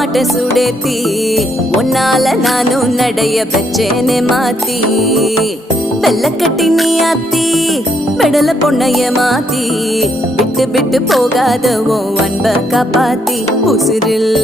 மாட்ட சுடேத்தி உன்னால நானும் நடைய பெச்சேனே மாத்தி வெள்ள கட்டி நீ ஆத்தி பெடல பொண்ணைய மாத்தி விட்டு விட்டு போகாத ஓ அன்ப காப்பாத்தி உசிரில்